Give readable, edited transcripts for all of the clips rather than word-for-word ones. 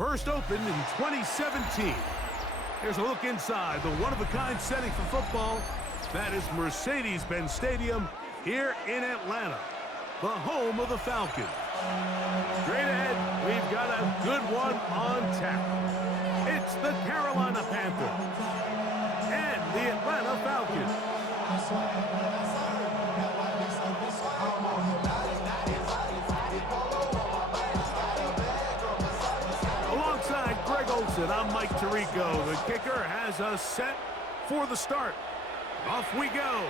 First opened in 2017. Here's a look inside the one-of-a-kind setting for football. That is Mercedes-Benz Stadium here in Atlanta, the home of the Falcons. Straight ahead, we've got a good one on tap. It's the Carolina Panthers and the Atlanta Falcons. Alongside Greg Olsen, I'm Mike Tirico. The kicker has us set for the start. Off we go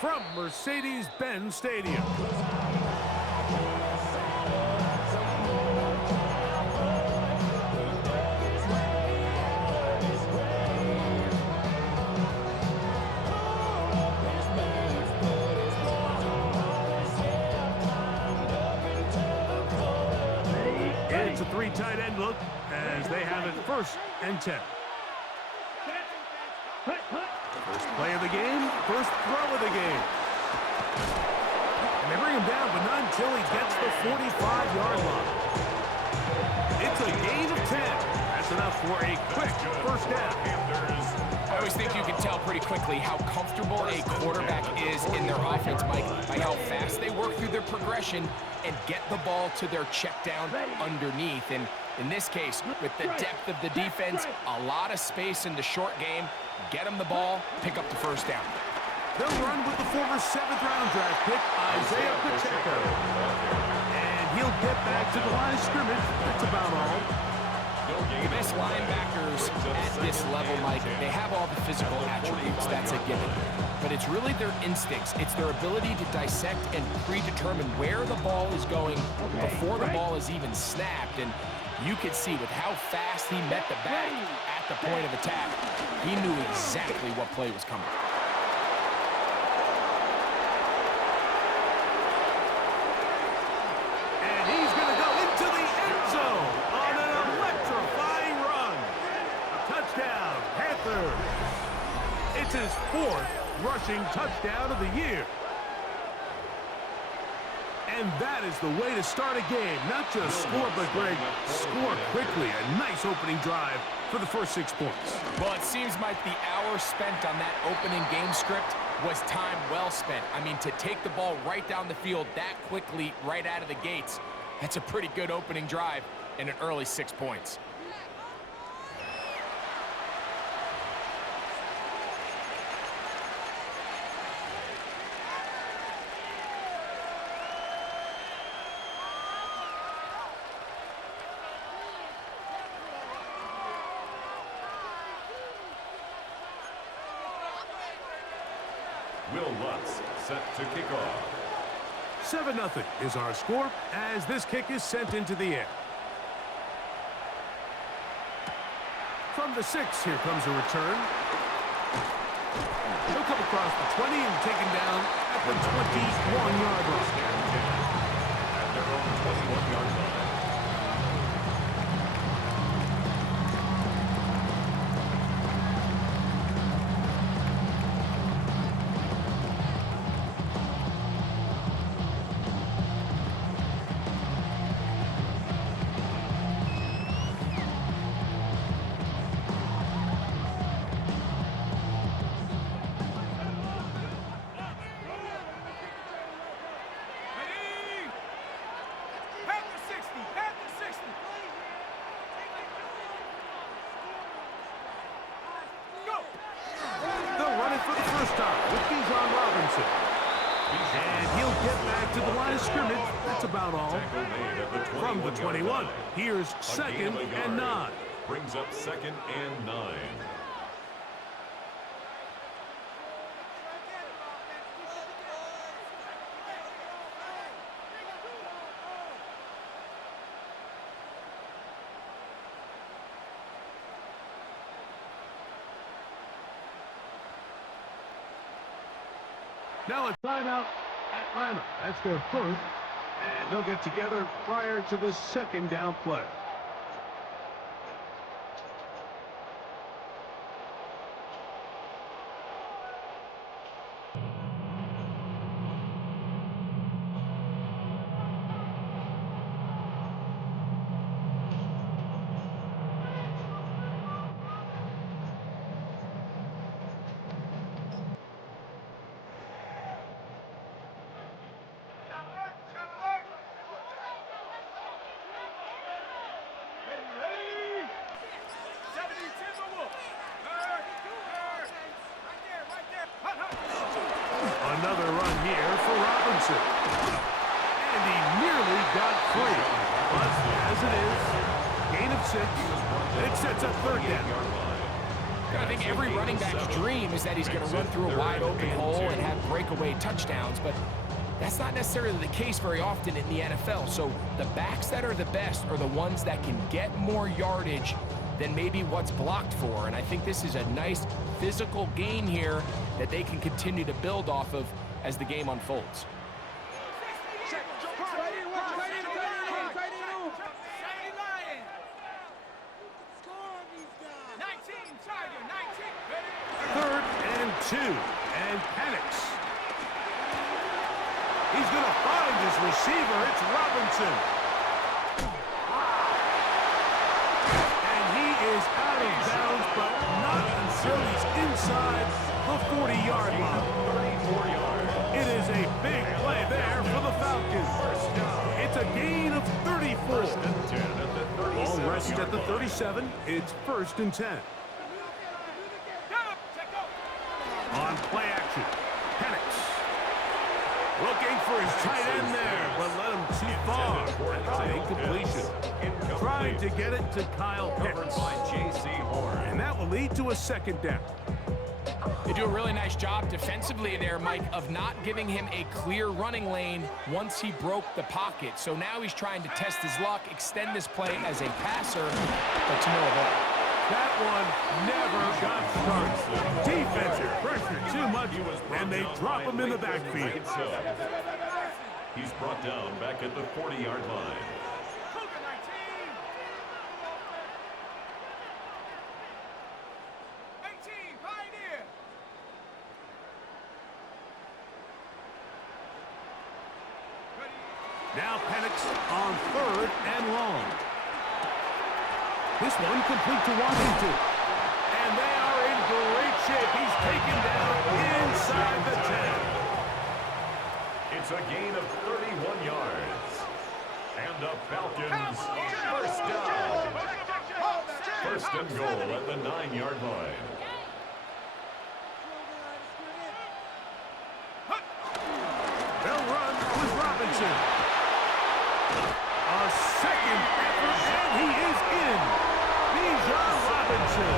from Mercedes-Benz Stadium. It's a three tight end look as they have it 1st and 10. First play of the game, first throw of the game. And they bring him down, but not until he gets the 45-yard line. It's a gain of 10. That's enough for a quick first down. I always think you can tell pretty quickly how comfortable a quarterback is in their offense, Mike, by how fast they work through their progression and get the ball to their check down underneath. And in this case, with the depth of the defense, a lot of space in the short game, get them the ball, pick up the first down. They'll run with the former 7th-round draft pick, Isaiah Pacheco. And he'll get back to the line of scrimmage. That's about all. The best linebackers at this level, Mike, they have all the physical attributes. That's a given. But it's really their instincts. It's their ability to dissect and predetermine where the ball is going before the ball is even snapped. And you could see with how fast he met the back at the point of attack, he knew exactly what play was coming. And he's going to go into the end zone on an electrifying run. Touchdown, Panthers. It's his 4th rushing touchdown of the year. And that is the way to start a game. Not just score, but, Greg, score quickly. A nice opening drive for the first 6 points. Well, it seems, Mike, the hour spent on that opening game script was time well spent. I mean, to take the ball right down the field that quickly right out of the gates, that's a pretty good opening drive and an early 6 points. Will Lutz set to kick off. 7-0 is our score as this kick is sent into the air. From the 6, here comes a return. He'll come across the 20 and taken down at the 21-yard line. At their own 21-yard line. And he'll get back to the line of scrimmage. That's about all. From the 21, here's 2nd and 9. Brings up 2nd and 9. Now a timeout, Atlanta. That's their 1st, and they'll get together prior to the 2nd down play. Another run here for Robinson. And he nearly got free. But as it is, gain of 6. It sets up third down. I think every running back's dream is that he's going to run through a wide open hole and have breakaway touchdowns, but that's not necessarily the case very often in the NFL. So the backs that are the best are the ones that can get more yardage than maybe what's blocked for. And I think this is a nice physical gain here that they can continue to build off of as the game unfolds. Third and 2, and panics. He's going to find his receiver. It's Robinson. And he is out of bounds, but not until he's inside the 40-yard line. It is a big play there for the Falcons. It's a gain of 34. Ball rested at the 37. It's 1st and 10. On play action, Penix looking for his tight end there, but let him too far. That's an incompletion. Trying to get it to Kyle Pitts. And that will lead to a 2nd down. They do a really nice job defensively there, Mike, of not giving him a clear running lane once he broke the pocket. So now he's trying to test his luck, extend this play as a passer, but to no avail. That one never got started. Defensive pressure too much, and they drop him in the backfield. He's brought down back at the 40-yard line. Now Penix on 3rd and long. This one complete to Washington. And they are in great shape. He's taken down inside the 10. It's a gain of 31 yards. And the Falcons, 1st down. 1st and goal at the 9-yard line. They'll run with Robinson. A 2nd effort, and he is in. Bijan Robinson.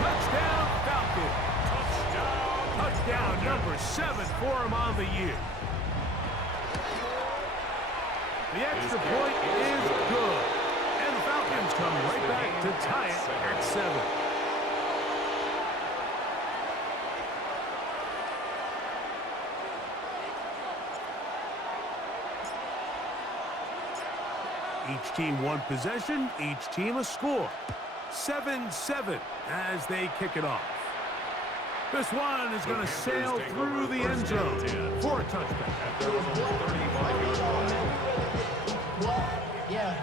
Touchdown, Falcon. Touchdown number 7 for him on the year. The extra point is good. And the Falcons come right back to tie it at 7. Each team one possession, each team a score. 7-7 as they kick it off. This one is going to sail through the end zone for a touchdown. Yeah.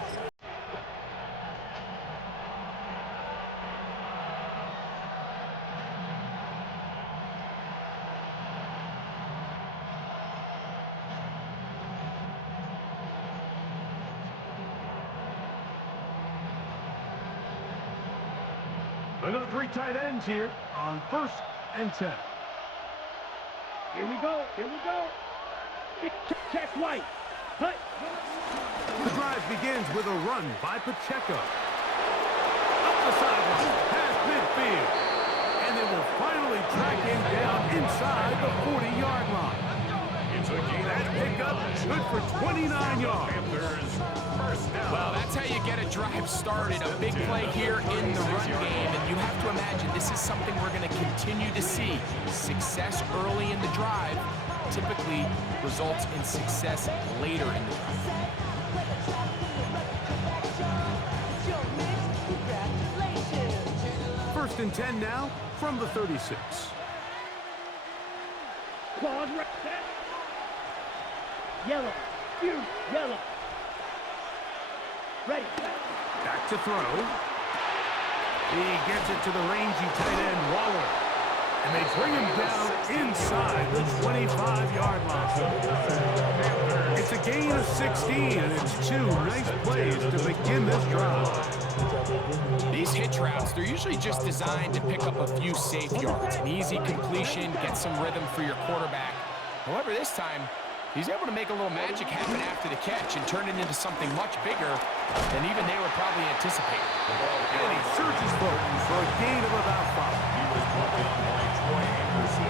Another 3 tight ends here on 1st and 10. Here we go. Check White. Hut. The drive begins with a run by Pacheco. Up the sideline, past midfield. And they will finally track him down inside the 40-yard line. It's a gain. That pickup good for 29 yards. Well, that's how you get a drive started. A big play here in the run game. And you have to imagine this is something we're going to continue to see. Success early in the drive typically results in success later in the drive. 1st and 10 now from the 36. Claws right set. Yellow. You. Yellow. Ready. Back to throw. He gets it to the rangy tight end, Waller. And they bring him down inside the 25-yard line. It's a gain of 16, and it's 2 nice plays to begin this drive. These hitch routes, they're usually just designed to pick up a few safe yards. An easy completion, get some rhythm for your quarterback. However, this time, he's able to make a little magic happen after the catch and turn it into something much bigger than even they were probably anticipating. And he surges forward for a gain of about 5. He was brought down by Troy Anderson.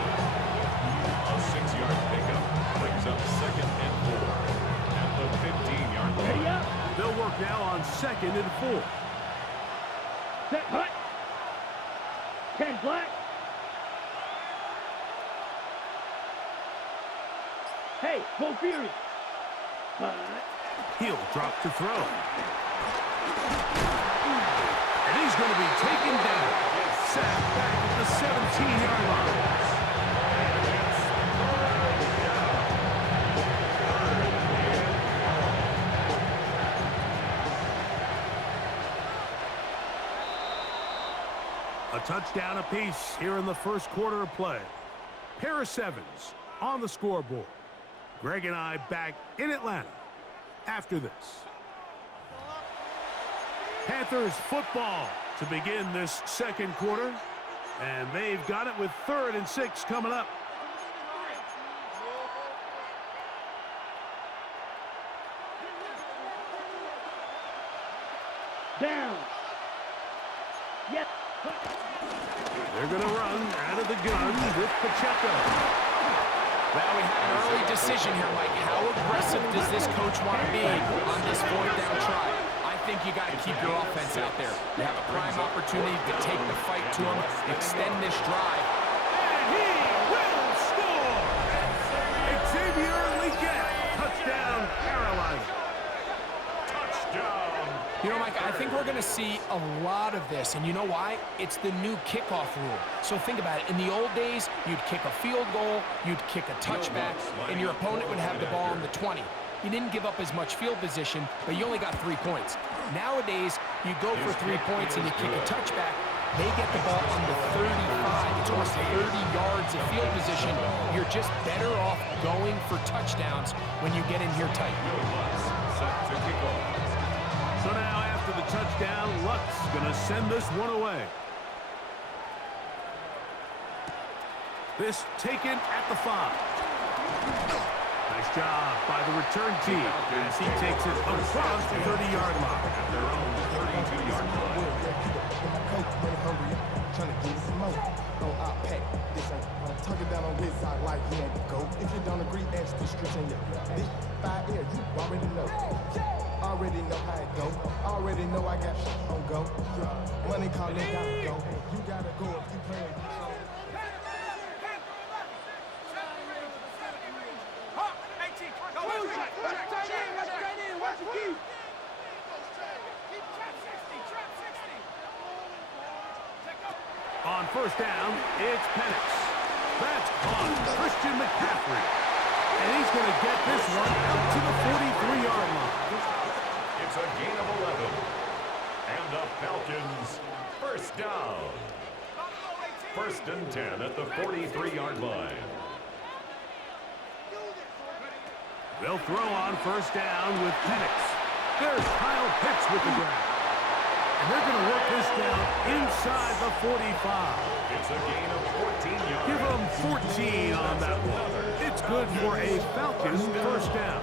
A 6-yard pickup brings up 2nd and 4 at the 15-yard Ready line. up. They'll work now on 2nd and 4. Set hut. 10 black. Hey, go Fury. Hut. He'll drop to throw. And he's going to be taken down. Sacked back at the 17-yard line. A touchdown apiece here in the first quarter of play. Pair of 7s on the scoreboard. Greg and I back in Atlanta after this. Panthers football to begin this second quarter. And they've got it with 3rd and 6 coming up. Down. Yes. They're going to run out of the gun with Pacheco. Well, we have an early decision here, Mike. How aggressive does this coach want to be on this 4th down try? I think you got to keep your offense out there. You have a prime opportunity to take the fight to him, extend this drive. And he will score! Xavier Legette, touchdown Carolina. Touchdown. You know, Mike, I think we're going to see a lot of this, and you know why? It's the new kickoff rule. So think about it. In the old days, you'd kick a field goal, you'd kick a touchback, and your opponent would have the ball on the 20. You didn't give up as much field position, but you only got 3 points. Nowadays, you go for 3 points and you kick a touchback, they get the ball on the 35. It's almost 30 yards of field position. You're just better off going for touchdowns when you get in here tight. Set to kick off. So now after the touchdown, Luck's going to send this one away. This taken at the 5. Nice job by the return team as he takes it across the 30-yard line. At their own 32-yard line. Trying to get some more. On our pack, this I'm tugging down on his side like he ain't the goat. If you don't agree, ask the streets in your this 5 years, you already know. Already know how it go. Already know I got shit on go. Money calling, gotta go. You gotta go if you playing. On first down, it's Penix. That's caught Christian McCaffrey. And he's going to get this one out to the 43-yard line. It's a gain of 11. And the Falcons, first down. 1st and 10 at the 43-yard line. They'll throw on first down with Penix. There's Kyle Pitts with the grab. And they're going to work this down inside the 45. It's a gain of 14 yards. Give them 14 on that one. It's good for a Falcons first down.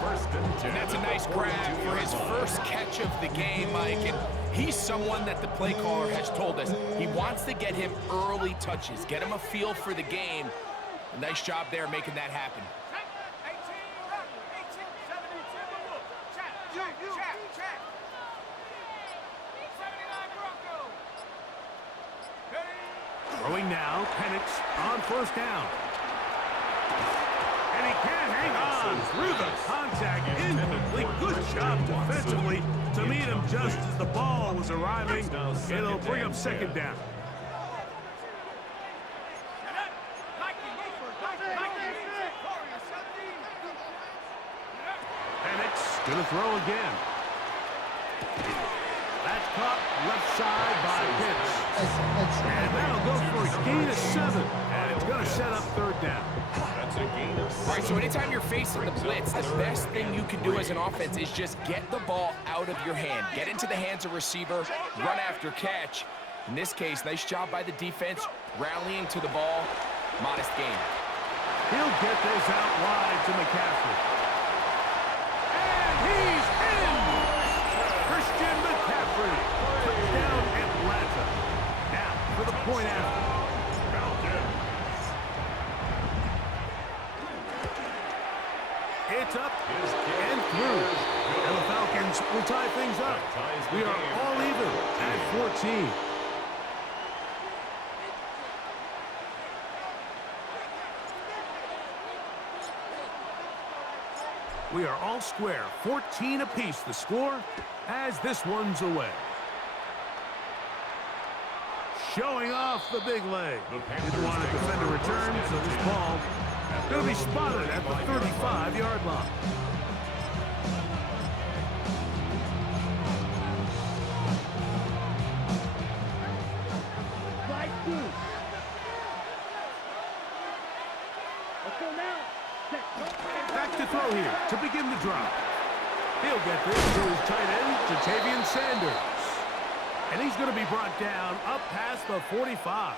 1st and 10. And that's a nice grab for his first catch of the game, Mike. And he's someone that the play caller has told us he wants to get him early touches, get him a feel for the game. A nice job there making that happen. Throwing now, Penix on first down. And he can't hang on through the contact. Incomplete. Good job defensively to meet him just as the ball was arriving. It'll bring up second down. Penix going to throw again. That's caught left side by Pitts. And that'll go for a gain of 7. And it's going to set up third down. That's a gain of All right, so anytime you're facing the blitz, the best thing you can do as an offense is just get the ball out of your hand. Get into the hands of receiver, run after catch. In this case, nice job by the defense, rallying to the ball. Modest gain. He'll get this out wide to McCaffrey. And he's in! Christian McCaffrey. Touchdown Atlanta. Now for the point after. It's up and through. And the Falcons will tie things up. We are all even at 14. We are all square. 14 apiece the score as this one's away. Showing off the big leg. Didn't want to defend a return, so this ball going to be spotted at the 35-yard line. Right through. Let's go now. Back to throw here to begin the drive. He'll get this to his tight end, Jatavian Sanders. And he's going to be brought down up past the 45.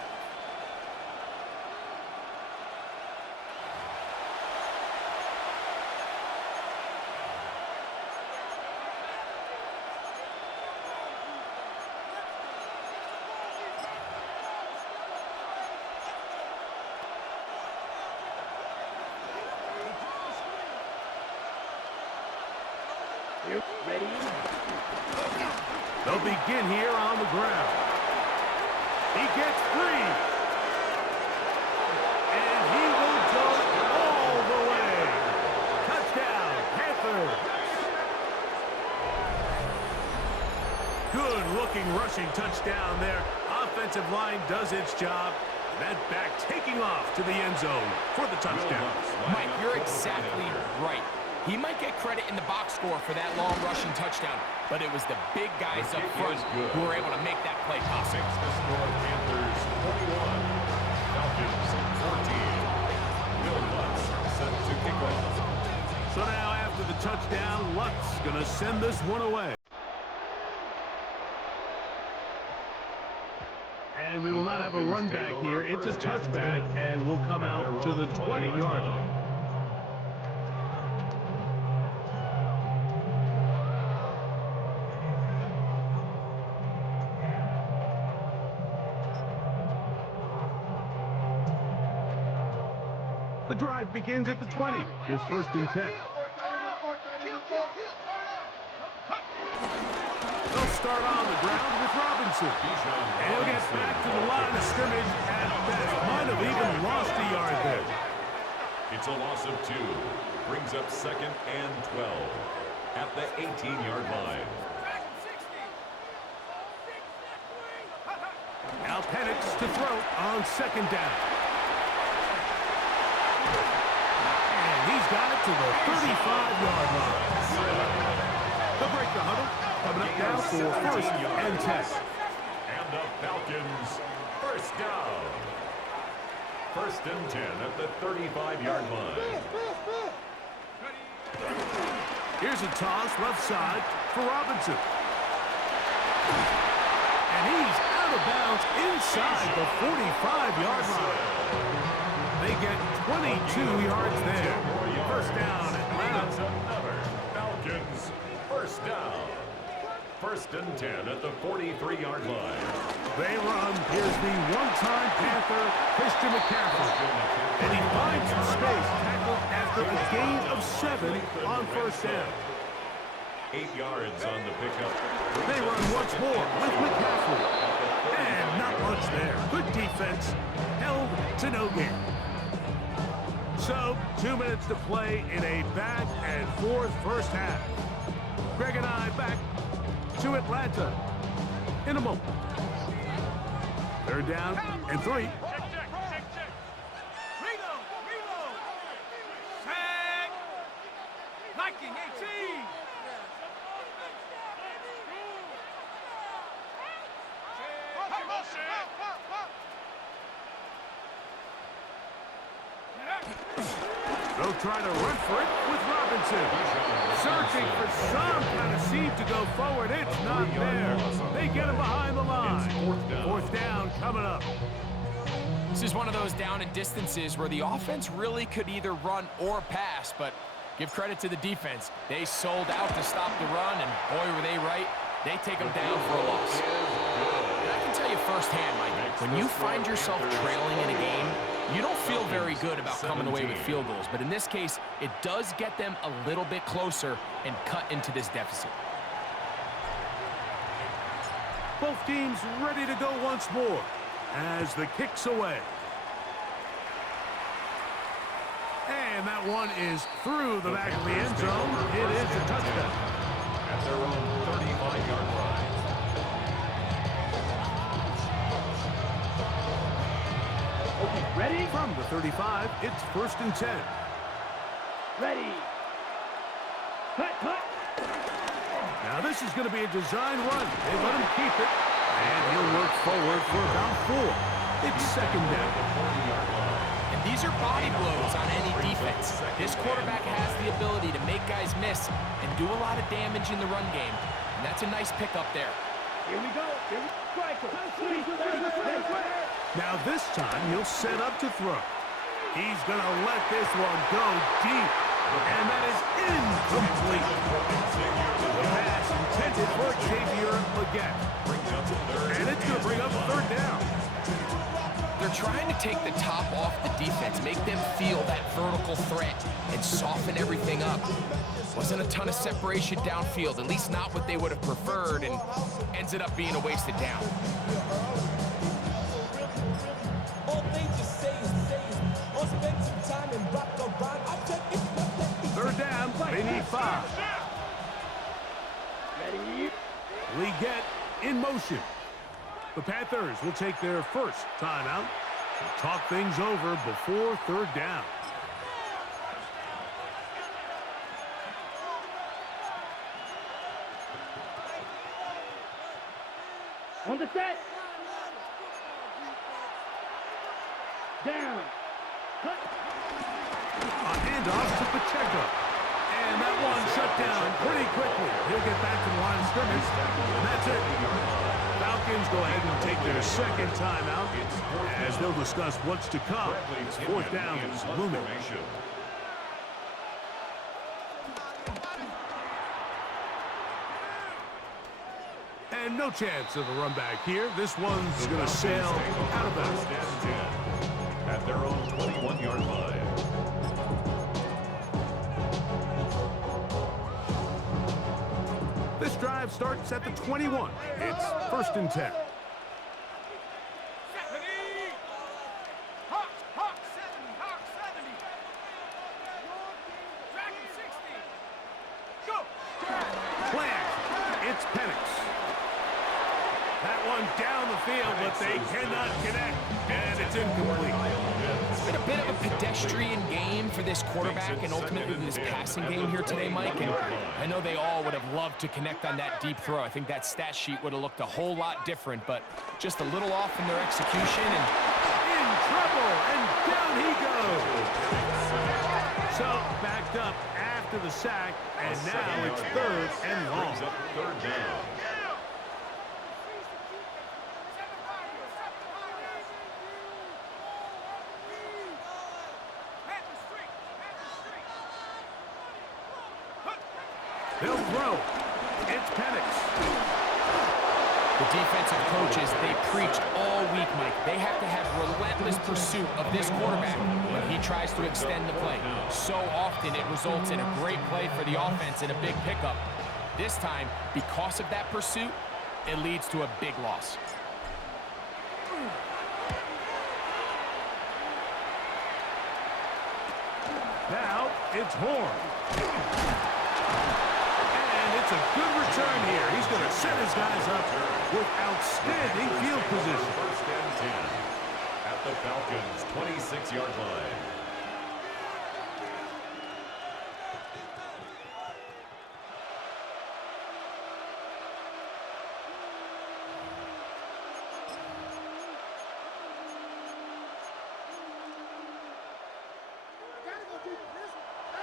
Ready? They'll begin here on the ground. He gets free. And he will go all the way. Touchdown, Panthers. Good-looking rushing touchdown there. Offensive line does its job. That back taking off to the end zone for the touchdown. Mike, you're exactly right. He might get credit in the box score for that long rushing touchdown, but it was the big guys up front who were able to make that play possible. The score, Panthers 21, Falcons 14. Will Lutz set to kick off. So now after the touchdown, Lutz going to send this one away. And we will not have a run back here. It's a touchback, and we'll come out to the 20-yard line. The drive begins at the 20. It's first and 10. They'll start on the ground with Robinson. And he'll get back to the line of scrimmage at best. Might have even lost a yard there. It's a loss of 2. Brings up second and 12 at the 18-yard line. Now Penix to throw on second down. He's got it to the 35-yard line. They'll break the huddle. Coming up now for first and 10. And the Falcons first down. First and 10 at the 35-yard line. Here's a toss left side for Robinson. And he's out of bounds inside the 45-yard line. They get 22 yards there. First down, Atlanta. Another Falcons first down. First and 10 at the 43-yard line. They run. Here's the one-time Panther, Christian McCaffrey. And he finds some space, tackled after a gain of 7 on first down. 8 yards on the pickup. They run once more with McCaffrey. And not much there. Good defense. Held to no gain. So, 2 minutes to play in a back-and-forth first half. Greg and I back to Atlanta in a moment. Third down and 3. Reload! Sack! Viking 18! They'll try to run for it with Robinson. Searching for some kind of seam to go forward. It's not there. They get him behind the line. Fourth down coming up. This is one of those down and distances where the offense really could either run or pass, but give credit to the defense. They sold out to stop the run, and boy, were they right. They take them down for a loss. And I can tell you firsthand, Mike, when you find yourself trailing in a game, you don't feel very good about coming away with field goals. But in this case, it does get them a little bit closer and cut into this deficit. Both teams ready to go once more as the kick's away. And that one is through the back of the end zone. It is a touchdown. At their own 35-yard line. Okay, ready? From the 35, it's 1st and 10. Ready. Cut. Now this is going to be a design run. They let him keep it, and he'll work forward for about 4. It's 2nd down. And these are body blows on any defense. This quarterback has the ability to make guys miss and do a lot of damage in the run game. And that's a nice pickup there. Here we go. Now this time he'll set up to throw. He's going to let this one go deep. And that is incomplete. The pass intended for Xavier Leggett. And it's going to bring up 3rd down. They're trying to take the top off the defense, make them feel that vertical threat, and soften everything up. Wasn't a ton of separation downfield, at least not what they would have preferred, and ends it up being a wasted down. Third down, they need 5. Ready. Leggett in motion. The Panthers will take their first timeout and talk things over before 3rd down. On the set. Down. Cut. A handoff to Pacheco. And that one shut down pretty quickly. He'll get back to the line of scrimmage. And that's it. Falcons go ahead and take their 2nd timeout as they'll discuss what's to come. 4th down is looming. And no chance of a run back here. This one's going to sail out of bounds. At their own 21-yard line. This drive starts at the 21. It's 1st and 10. Hawk 70. Dragon 60. Go. Play action. It's Penix. That one down the field, but they cannot connect, and it's incomplete. It's been a bit of a pedestrian game for this quarterback and ultimately this passing game here today, Mike. And I know they all would have loved to connect on that deep throw. I think that stat sheet would have looked a whole lot different, but just a little off in their execution. And in trouble, and down he goes. So backed up after the sack, and now it's 3rd and long. 3rd down. They'll throw. It's Penix. the defensive coaches, they preached all week, Mike. They have to have relentless pursuit of this quarterback when he tries to extend the play. So often it results in a great play for the offense and a big pickup. This time, because of that pursuit, it leads to a big loss. Now it's Horn. And it's a good return here. He's going to set his guys up with outstanding field position. First and 10 at the Falcons' 26-yard line.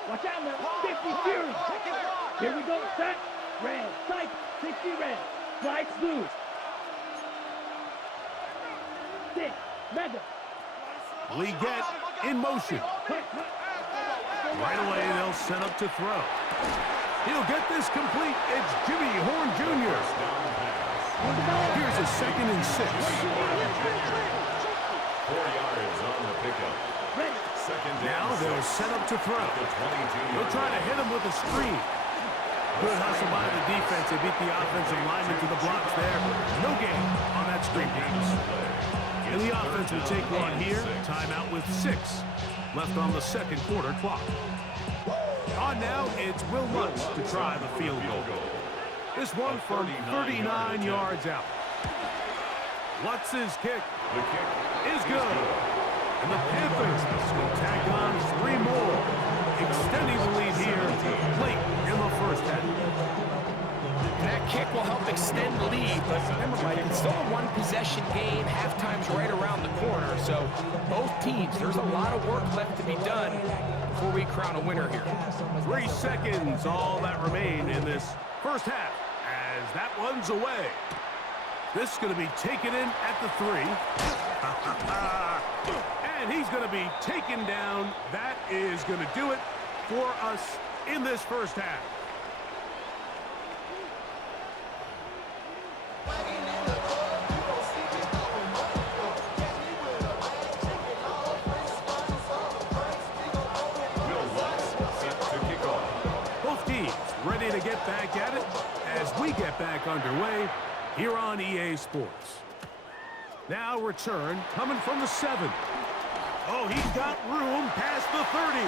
Watch out now. 50 Fury. Here we go. Set. Red. Sight. 60 red. Lights blue. 6. Mega. Leggett in motion. Right away, they'll set up to throw. He'll get this complete. It's Jimmy Horn Jr. Here's a 2nd and 6. 4 yards on the pickup. Now they'll set up to throw. They'll try to hit him with a screen. Good hustle by the defense. They beat the offensive lineman to the blocks there. No gain on that screen pass. And the offense will take one here. Timeout with 6 left on the 2nd quarter clock. On now, it's Will Lutz to try the field goal. This one from 39 yards out. Lutz's kick is good. And the Panthers will tack on 3 more, extending the lead here late in the first half. That kick will help extend the lead, but remember, Mike, it's still a one-possession game. Halftime's right around the corner, so both teams, there's a lot of work left to be done before we crown a winner here. 3 seconds, all that remain in this first half, as that one's away. This is going to be taken in at the 3. And he's going to be taken down. That is going to do it for us in this first half. Both teams ready to get back at it as we get back underway here on EA Sports. Now return coming from the 7. Oh, he's got room past the 30.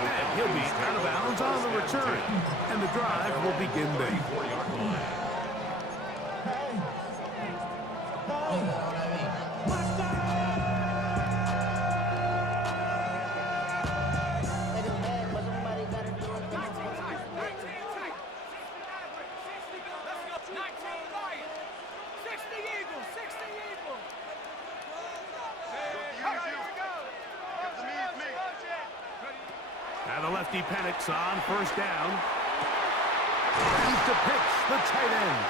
And he'll be out of bounds on the return. And the drive will begin there. Now the lefty panics on first down. He's to pitch the tight end.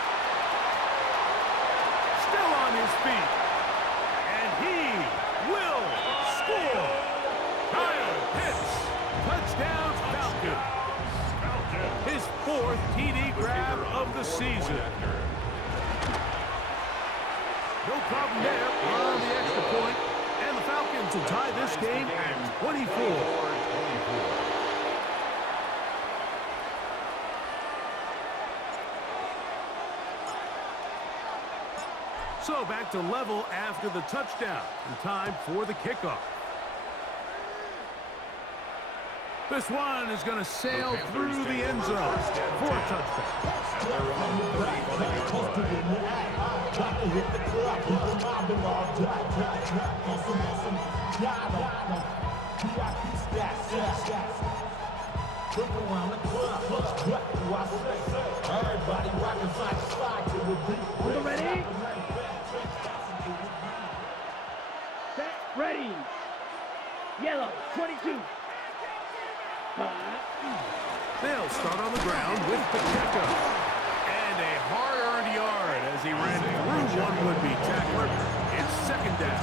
Still on his feet. And he will score. Kyle Pitts. Touchdown Falcons. His 4th TD grab of the season. No problem there on the extra point. And the Falcons will tie this game at 24. So back to level after the touchdown. And time for the kickoff. This one is going to sail through the end zone for a touchdown. Ready? Set, ready. Yellow, 22. They'll start on the ground with Pacheco. And a hard-earned yard as he ran through one would-be tackler. It's 2nd down.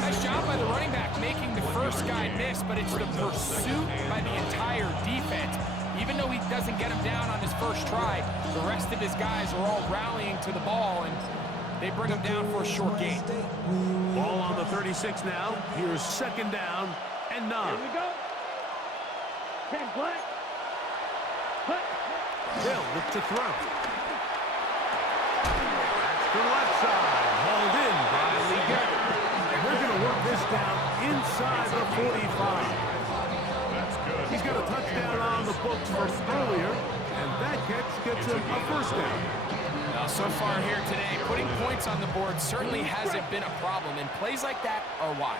Nice job by the running back making the first guy miss, but it's the pursuit by the entire defense. Even though he doesn't get him down on his first try, the rest of his guys are all rallying to the ball, and they bring him down for a short gain. Ball on the 36 now. Here's 2nd down and 9. Here we go. 10 black. Hut. They'll look to throw. That's the left side. Hauled in by Leggett. And we're going to work this down inside the 45. He's got a touchdown on the books from earlier, and that catch gets him a first down. Now, so far here today, putting points on the board certainly hasn't been a problem, and plays like that are why.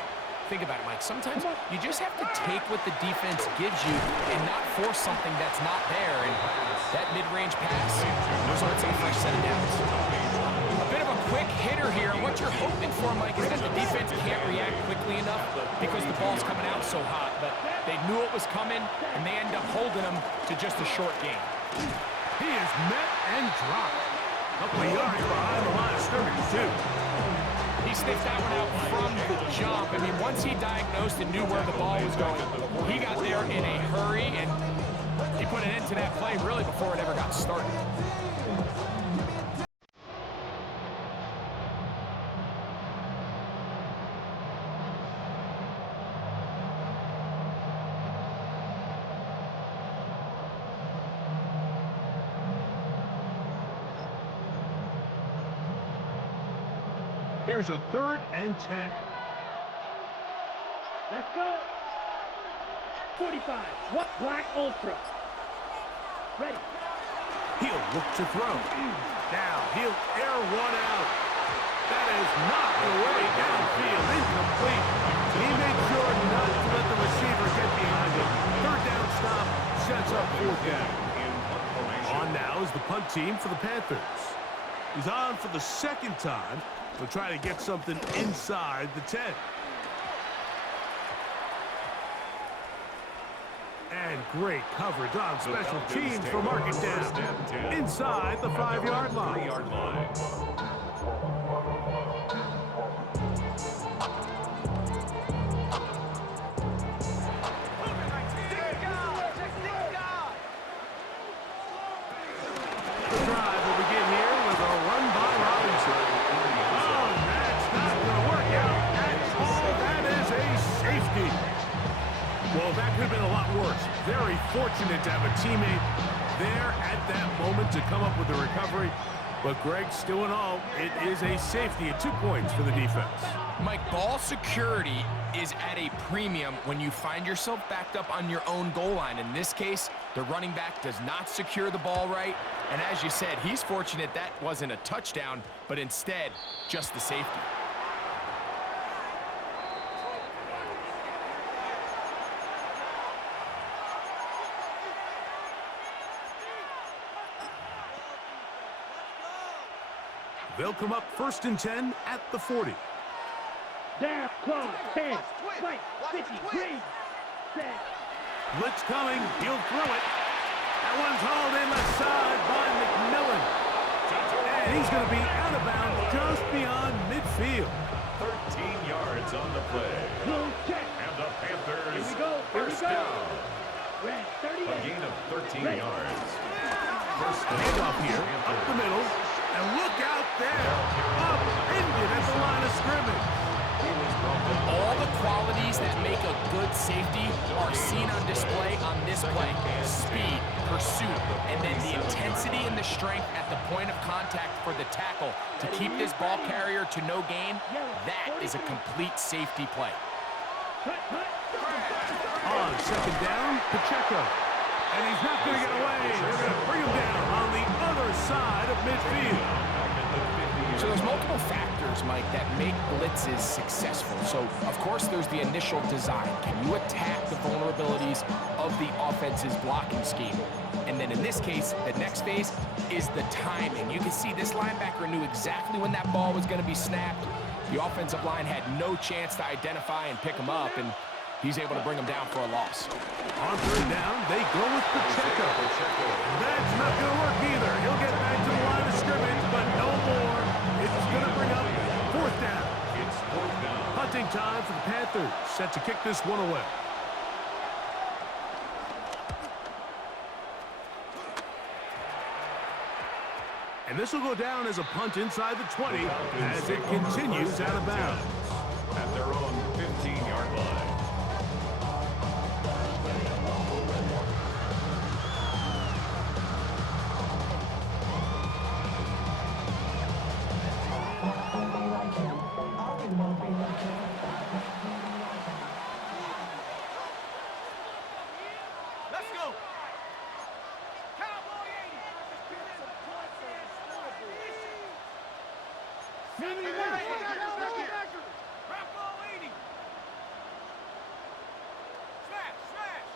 Think about it, Mike. Sometimes you just have to take what the defense gives you and not force something that's not there. And that mid-range pass results in a first set of downs. A bit of a quick hitter here. And what you're hoping for, Mike, is that the defense can't react quickly enough because the ball's coming out so hot. But they knew it was coming, and they end up holding them to just a short gain. He is met and dropped. A couple of yards behind the line of scrimmage, too. He sniffed that one out from the jump. I mean, once he diagnosed and knew where the ball was going, he got there in a hurry, and he put an end to that play really before it ever got started. Here's a 3rd and 10. Let's go. 45. What? Black Ultra. Ready. He'll look to throw. Now he'll air one out. That is knocked away downfield, incomplete. He made sure not to let the receiver get behind him. 3rd down stop sets up 4th down. On now is the punt team for the Panthers. He's on for the 2nd time. He'll try to get something inside the 10. And great coverage on special teams for marking down inside the 5-yard line. 3-yard line. The drive will begin here with a run by Robinson. Oh, that's not going to work out at all. That is a safety. Well, that could have been a lot worse. Very fortunate to have a teammate there at that moment to come up with the recovery. But Greg, still in all, it is a safety at 2 points for the defense. Mike, ball security is at a premium when you find yourself backed up on your own goal line. In this case, the running back does not secure the ball right. And as you said, he's fortunate that wasn't a touchdown, but instead, just the safety. They'll come up 1st and 10 at the 40. Down, close, 10, right, 50, green, set. Blitz coming. He'll throw it. That one's hauled in the side by McMillan. And he's going to be out of bounds just beyond midfield. 13 yards on the play. Close check. And the Panthers, Here we go. first down. Red, 38. A gain of 13 Ready. yards. First down. Handoff here, up the middle. And look out there. Upended at the line of scrimmage. All the qualities that make a good safety are seen on display on this play. Speed, pursuit, and then the intensity and the strength at the point of contact for the tackle to keep this ball carrier to no gain. That is a complete safety play. On 2nd down, Pacheco. And he's not going to get away. They're going to bring him down on the other side of midfield. So there's multiple factors, Mike, that make blitzes successful. So, of course, there's the initial design. Can you attack the vulnerabilities of the offense's blocking scheme? And then in this case, the next phase is the timing. You can see this linebacker knew exactly when that ball was going to be snapped. The offensive line had no chance to identify and pick him up, and he's able to bring him down for a loss. On 3rd down, they go with Pacheco. That's not going to work either. He'll get back to the line of scrimmage, but no more. It's going to bring up 4th down. It's 4th down. Punting time for the Panthers, set to kick this one away. And this will go down as a punt inside the 20 as it continues out of bounds. At their own 15-yard line. Let's go. Cowboy 80. Bravo 80. Smash, smash.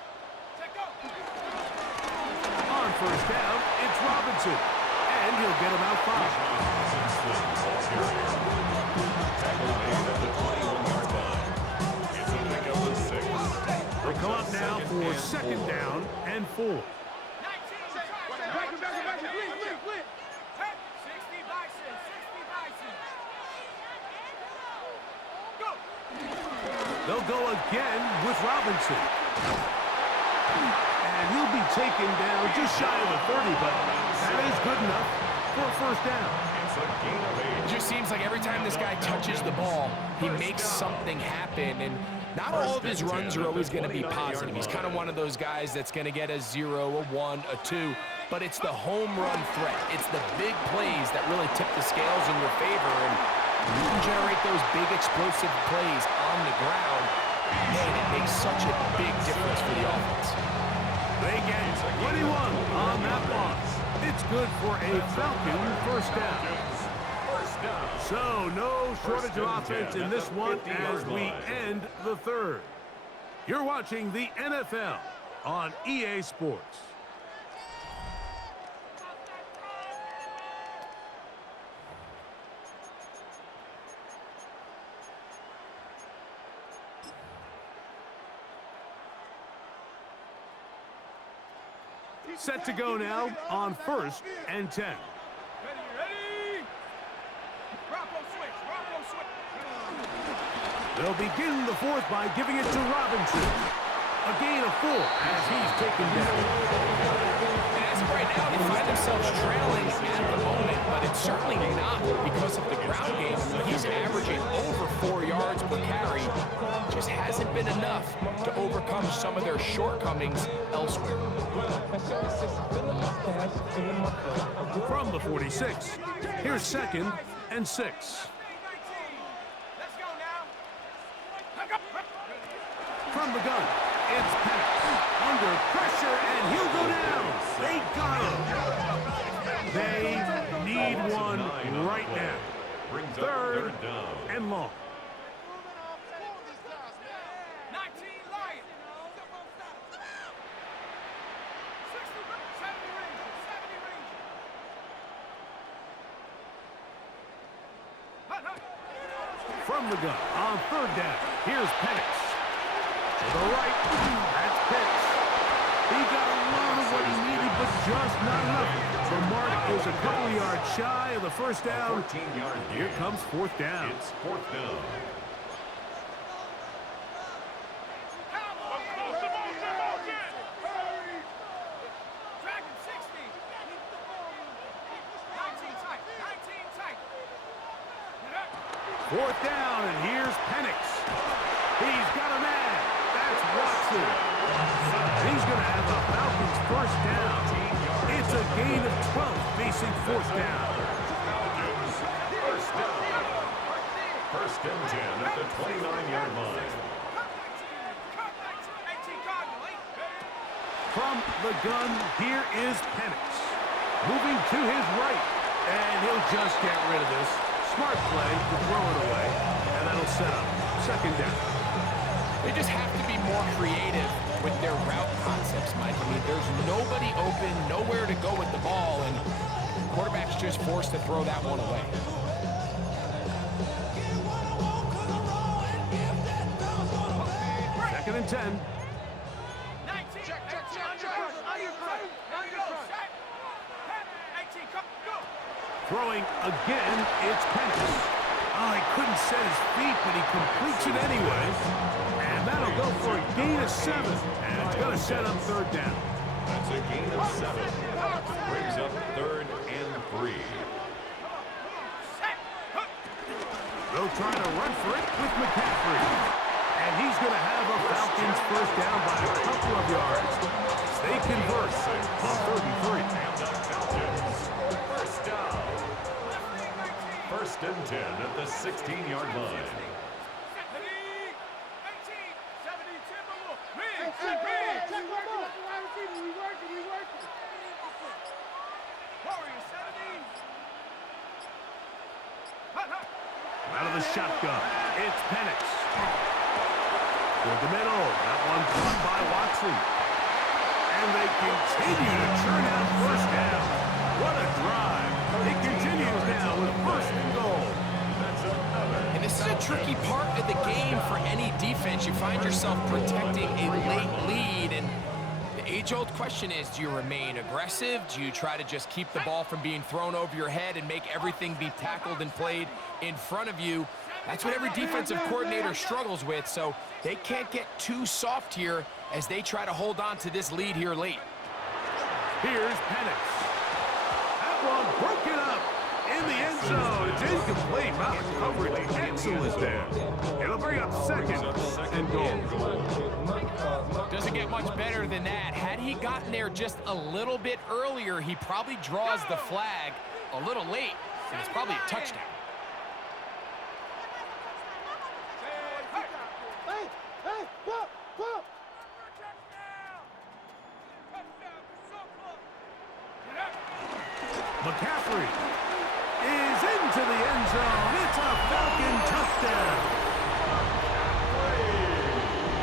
Check go. On 1st down, it's Robinson. And he'll get him out 5. Tackle made at the 21-yard line. It's a pick of the 6. They'll come up now for 2nd down and 4. 19. Back, 60 Bison, 60 Bison. They'll go again with Robinson. And he'll be taken down just shy of the 30, but that is good enough for a first down. It just seems like every time this guy touches the ball, he makes something happen. And not all of his runs are always going to be positive. He's kind of one of those guys that's going to get a 0, a 1, a 2. But it's the home run threat. It's the big plays that really tip the scales in your favor. And you can generate those big explosive plays on the ground. Man, it makes such a big difference for the offense. They get 21 on that loss. It's good for a Falcon first down. So no shortage of offense in this one as we end the third. You're watching the NFL on EA Sports. Set to go now on 1st and 10. Ready? Rocco switch, Rocco switch. They'll begin the fourth by giving it to Robinson. A gain of 4 as he's taken down. And as of right now, they find themselves trailing at the moment, but it's certainly not because of the ground game. He's averaging over 4 yards per carry. Just hasn't been enough to overcome some of their shortcomings elsewhere. From the 46, here's 2nd and 6. Let's go now. From the gun, it's Penix. Under pressure, and he'll go down. They got him. They need one right now. 3rd and long. 19 Lions. 70 Rangers. 70 Rangers. Hut, hut. From the gun on 3rd down, here's Penix. To the right, that's Pitts. He got a lot of what he needed, but just not enough. The mark is a couple of yards shy of the first down. 14-yard Here comes 4th down. It's 4th down. Dragon 60. 19 tight. 19 tight. 4th down, and here's Penix. He's got a man. That's Watson. He's going to have a Falcons first down. It's a gain of 12 facing 4th down. First down. 1st and 10 at the 29-yard line. Cut 19. 18 Cardinal. 8. From the gun, here is Penix. Moving to his right, and he'll just get rid of this. Smart play to throw it away, and that'll set up 2nd down. They just have to be more creative with their route concepts, Mike. I mean, there's nobody open, nowhere to go with the ball, and the quarterback's just forced to throw that one away. 2nd and 10. 19. Check. On your front. Now you go. Set. 18. Go. Throwing again, it's Penix. Oh, he couldn't set his feet, but he completes it anyway. And that'll go for a gain of 7. And it's going to set up 3rd down. That's a gain of 7. Brings up 3rd and 3. Set. They'll try to run for it with McCaffrey. And he's going to have a Falcons first down by a couple of yards. They convert on 3rd and 3. And the Falcons first down. 1st and 10 at the 16-yard line. 70 Timberwolves. Rig. Warriors 70. Out of the shotgun, it's Penix. Toward the middle, that one caught by Watson. And they continue to churn out first down. What a drive. It continues now with 1st and goal. And this is a tricky part of the game for any defense. You find yourself protecting a late lead, and the age-old question is, do you remain aggressive? Do you try to just keep the ball from being thrown over your head and make everything be tackled and played in front of you? That's what every defensive coordinator struggles with, so they can't get too soft here as they try to hold on to this lead here late. Here's Penix. That one broken up in the end zone. It's incomplete. Wow, the coverage excellent there. It'll bring up second and goal. Doesn't get much better than that. Had he gotten there just a little bit earlier, he probably draws the flag a little late, and it's probably a touchdown. McCaffrey is into the end zone. It's a Falcon touchdown.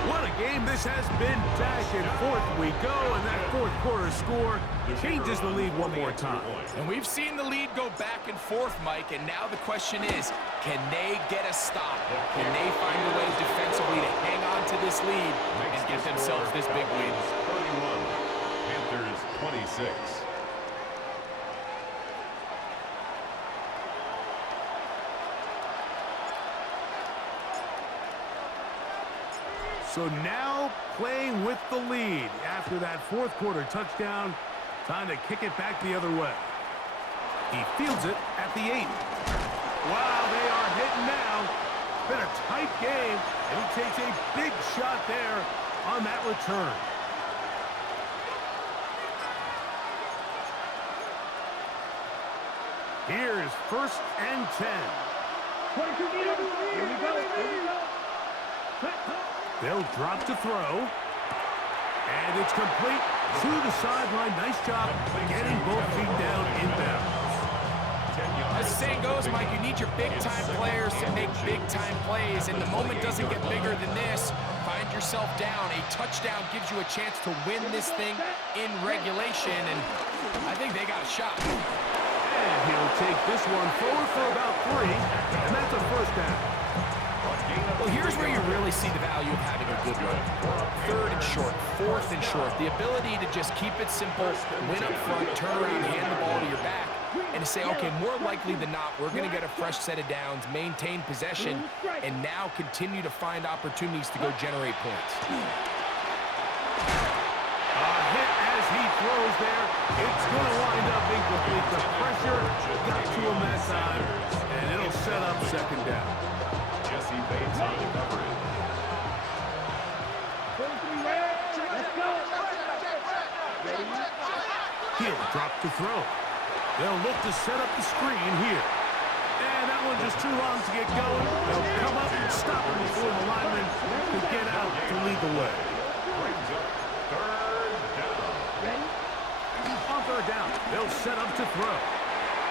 What a game this has been. Back and forth we go, and that fourth quarter score changes the lead one more time. And we've seen the lead go back and forth, Mike, and now the question is, can they get a stop? Can they find a way defensively to hang on to this lead and get themselves this big win? 31, Panthers 26. So now playing with the lead after that fourth quarter touchdown. Time to kick it back the other way. He fields it at the 8. Wow, they are hitting now. Been a tight game, and he takes a big shot there on that return. Here's 1st and 10. 22 meters. Here we go. Here we go. They'll drop to throw. And it's complete to the sideline. Nice job getting both feet down inbounds. As the saying goes, Mike, you need your big-time players to make big-time plays, and the moment doesn't get bigger than this. Find yourself down. A touchdown gives you a chance to win this thing in regulation, and I think they got a shot. And he'll take this one forward for about 3, and that's a first down. Well, here's where you really see the value of having a good run. 3rd and short, 4th and short. The ability to just keep it simple, win up front, turn around, hand the ball to your back, and to say, okay, more likely than not, we're going to get a fresh set of downs, maintain possession, and now continue to find opportunities to go generate points. A hit as he throws there. It's going to wind up incomplete. The pressure got to him that time, and it'll set up second down. Jesse Bates on the cover. Let's go. He'll drop to throw. They'll look to set up the screen here. And that one just too long to get going. They'll come up and stop him before the lineman could get out to lead the way. Brings up 3rd down. On 3rd down, they'll set up to throw.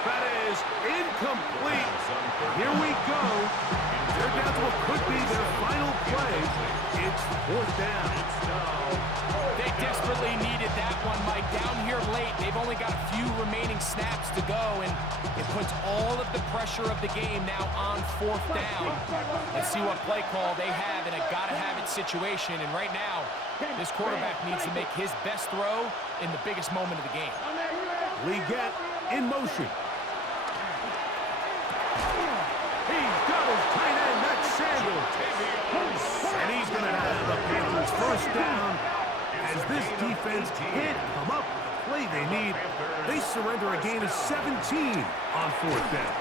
That is incomplete. Here we go. They're down to what could be their final play. It's 4th down. They desperately needed that one, Mike. Down here late, they've only got a few remaining snaps to go, and it puts all of the pressure of the game now on 4th down. Let's see what play call they have in a gotta-have-it situation, and right now, this quarterback needs to make his best throw in the biggest moment of the game. Leggett in motion. He's got his tight end, that's Sanders. And he's going to have the Panthers first down. As this defense can't come up with the play they need, they surrender a gain of 17 on 4th down.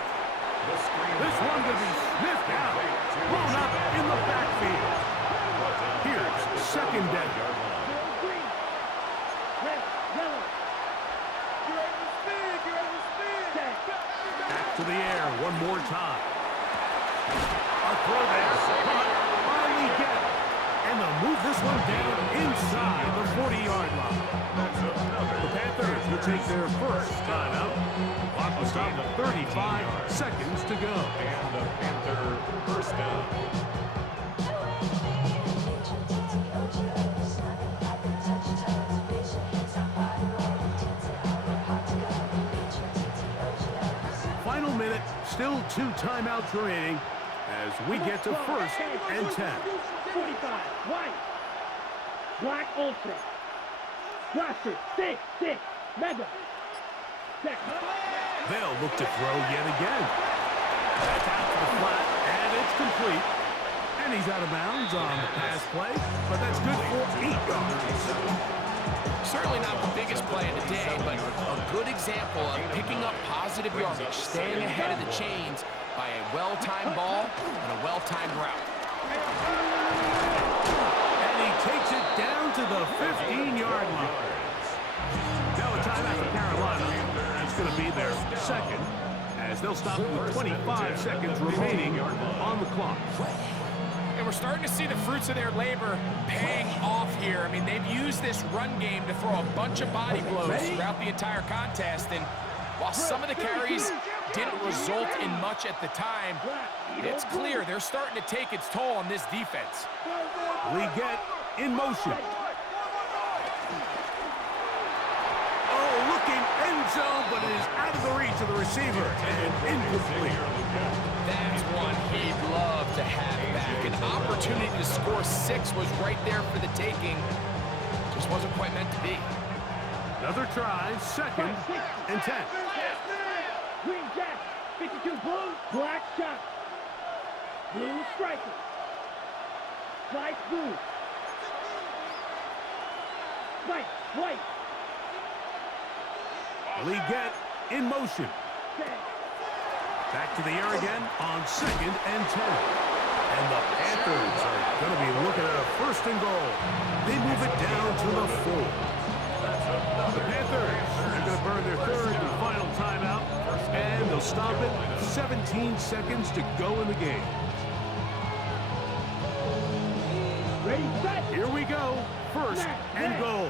This one going to be sniffed out, thrown up in the backfield. Here's 2nd down. Back to the air one more time. A throw there, caught by Leggett. And they'll move this one down inside the 40-yard line. The Panthers will take their first timeout. Clock will stop at 35 seconds to go. And the Panther first down. Final minute, still 2 timeouts remaining as we get to 1st and 10. 45, white, black ultra, blaster, 6, mega, set. They'll look to throw yet again. That's out to the flat, and it's complete. And he's out of bounds on the pass play, but that's good for 8 yards. Certainly not the biggest play of the day, but a good example of picking up positive yardage, staying ahead of the chains by a well-timed ball and a well-timed route. And he takes it down to the 15-yard line. Now a timeout for Carolina. It's going to be their second, as they'll stop with 25 seconds remaining on the clock. And we're starting to see the fruits of their labor paying off here. I mean, they've used this run game to throw a bunch of body blows throughout the entire contest. And while some of the carries didn't result in much at the time, it's clear they're starting to take its toll on this defense. We get in motion. Oh, looking end zone, but it is out of the reach of the receiver and incomplete. That's one he'd love to have back. An opportunity to score 6 was right there for the taking. Just wasn't quite meant to be. Another try, 2nd and 10. Green jack, 52 blue, black shot. Blue striker. White blue. White. We get in motion. Back to the air again on 2nd and 10. And the Panthers are going to be looking at a 1st and goal. They move it down to the 4. The Panthers are going to burn their 3rd and final timeout. And they'll stop it. 17 seconds to go in the game. Ready, set. Here we go. 1st and goal.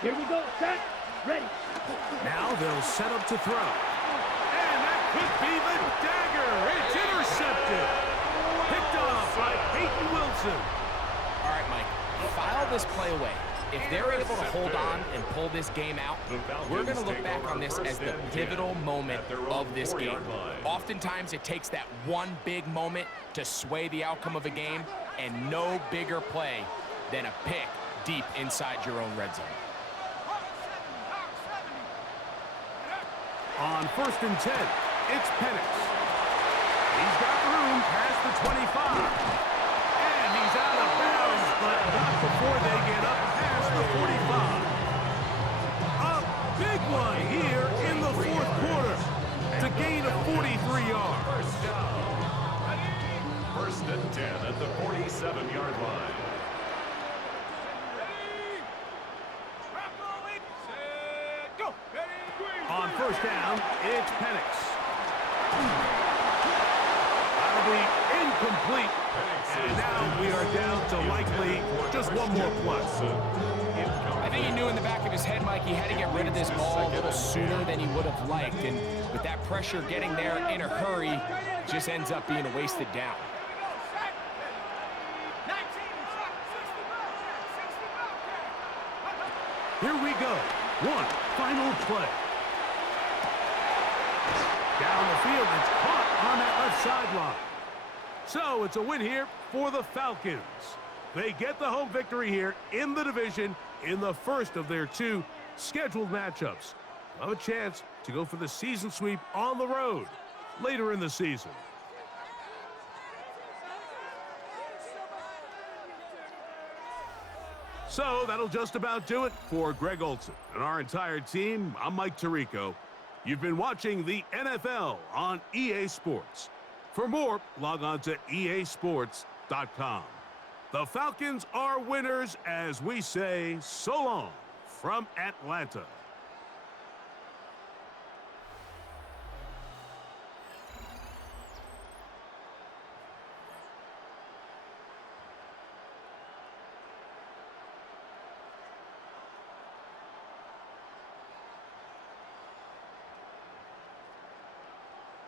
Here we go, set, ready. Now they'll set up to throw. And that could be the dagger. It's intercepted. Picked off by Peyton Wilson. All right, Mike, file this play away. If they're able to hold on and pull this game out, we're going to look back on this as the pivotal moment of this game. Oftentimes, it takes that one big moment to sway the outcome of a game, and no bigger play than a pick deep inside your own red zone. On 1st and 10, it's Penix. He's got room past the 25. And he's out of bounds, but not before they get up past the 45. A big one here in the 4th quarter to gain a 43 yards. 1st and 10 at the 47-yard line. On 1st down, it's Penix. That'll be incomplete. And now we are down to likely just one more play. I think he knew in the back of his head, Mike, he had to get rid of this ball a little sooner than he would have liked. And with that pressure getting there in a hurry, just ends up being a wasted down. Here we go. One final play. Down the field, it's caught on that left sideline. So it's a win here for the Falcons. They get the home victory here in the division in the 1st of their 2 scheduled matchups. They'll have a chance to go for the season sweep on the road later in the season. So that'll just about do it for Greg Olson and our entire team. I'm Mike Tirico. You've been watching the NFL on EA Sports. For more, log on to easports.com. The Falcons are winners as we say so long from Atlanta.